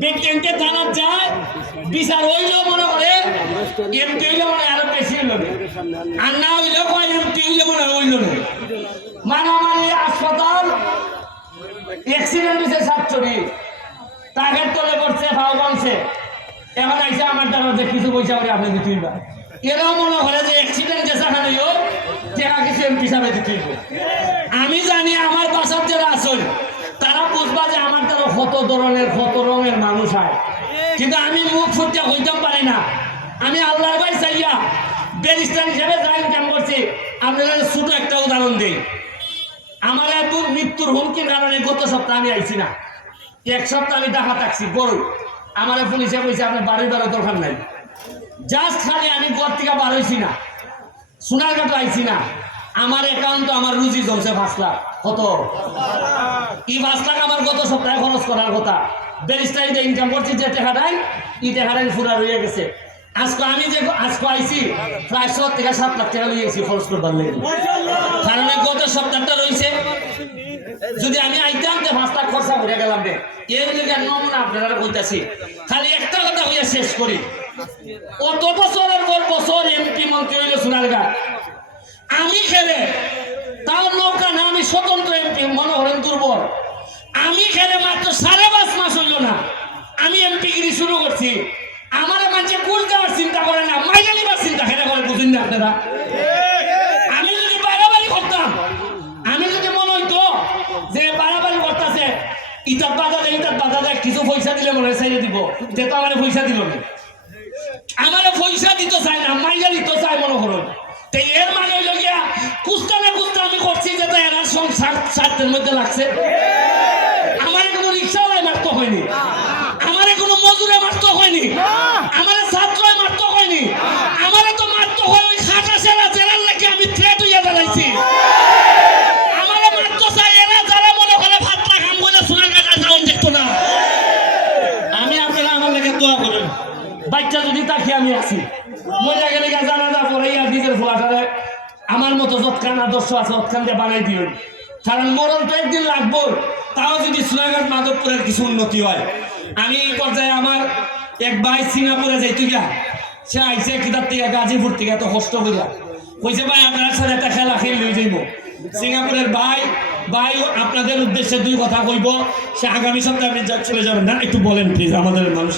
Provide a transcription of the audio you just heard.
ব্যক্তিকে জানা যায় বিচার হইলেও মনে করে এমপি হইলে মনে আরো বেশি হইল আর না হইলেও কয় এমপি হইলে মনে হইল না মানে আমার এই হাসপাতাল অ্যাক্সিডেন্ট হয়েছে ছাত্রী তাকে তলে পড়ছে ফাও ভাঙছে এখন আইসে আমার দ্বারা যে কিছু পয়সা করে আপনি দিতে হইবা এরাও মনে করে যে অ্যাক্সিডেন্ট যে সেখানে টাকা কিছু এমপি হিসাবে দিতে হইব আমি জানি আমার বাসার যারা আসল তারা বুঝবা যে আমার দ্বারা কত ধরনের কত রঙের মানুষ হয় কিন্তু আমি মুখ ফুটে হইতেও পারি না আমি আল্লাহর ভাই চাইয়া ব্যারিস্টার হিসেবে যা ইনকাম করছি আপনারা ছোট একটা উদাহরণ দিই আমার এত মৃত্যুর হুমকির কারণে গত সপ্তাহ আমি আইছি না এক সপ্তাহ আমি দেখা থাকছি গরু আমার পুলিশে বলছে আপনার বাড়ির বারো দরকার নাই জাস্ট খালি আমি ঘর থেকে বার হইছি না সোনারঘাট আইছি না আমার অ্যাকাউন্ট আমার রুজি জমছে 5 লাখ কত এই 5 লাখ আমার গত সপ্তাহে খরচ করার কথা ব্যারিস্টারিতে ইনকাম করছি যে টাকাটাই এই টাকাটাই ফুরা রয়ে গেছে আজকে আমি যে আজকে আইছি প্রায় 7 থেকে 7 লাখ টাকা লইয়েছি খরচ করবার লাগে কারণ গত সপ্তাহটা রয়েছে যদি আমি আইতাম যে 5 লাখ খরচা করে গেলাম রে এর লিগে নমুনা আপনারা কইতাছি খালি একটা কথা হইয়া শেষ করি অত বছরের পর বছর এমপি মন্ত্রী হইল সোনারঘাট আমি খেলে তাও নৌকা না আমি স্বতন্ত্র এমপি মনে হলেন দুর্বল আমি খেলে মাত্র 5.5 মাস হইল না আমি এমপি গিরি শুরু করছি আমার মানুষ ঘুষ দেওয়ার চিন্তা করে না মাইনা নিবার চিন্তা খেলে করে বুঝেন না আপনারা আমি যদি বাড়াবাড়ি করতাম আমি যদি মনে হইতো যে বাড়াবাড়ি করতেছে ইটার বাজারে কিছু পয়সা দিলে মনে হয় ছেড়ে দিব যে তো আমার পয়সা দিল না আমার পয়সা দিতে চাই না মাইনা দিতে চাই মনে করুন তো এর মানে হইল গিয়া কুস্তা না কুস্তা আমি করছি যে এরা সংসার স্বার্থের মধ্যে লাগছে আমার কোনো রিক্সাওয়ালায় মারতে হয়নি আমার কোনো মজুরে মারতে হয়নি আমার ছাত্রই মারতে হয়নি আমার তো মারতে হয় ওই খাটা সেরা জেলার নাকি আমি থ্রেট হইয়া দাঁড়াইছি আমার মারতে চাই এরা যারা মনে করে ভাত লাগাম বলে সোনার কাটা যাওয়ান দেখতো না আমি আপনারা আমার লেগে দোয়া করেন বাচ্চা যদি তাকে আমি আছি মজা গেলে জানা যা পরে নিজের ফোলাটারে আমার মতো যৎখান আদর্শ আছে যৎখান দিয়ে বানাই দিও কারণ মরণ তো একদিন লাগবো তাও যদি সোনারঘাট মাধবপুরের কিছু উন্নতি হয় আমি এই পর্যায়ে আমার এক ভাই সিঙ্গাপুরে যাইতে গিয়া সে আইসে কিতাব থেকে গাজীপুর থেকে এত কষ্ট করিয়া কইছে ভাই আপনার সাথে একটা খেলা খেলে যাইব সিঙ্গাপুরের ভাই আপনাদের উদ্দেশ্যে 2 কথা কইব সে আগামী সপ্তাহে আপনি চলে যাবেন না একটু বলেন প্লিজ আমাদের মানুষ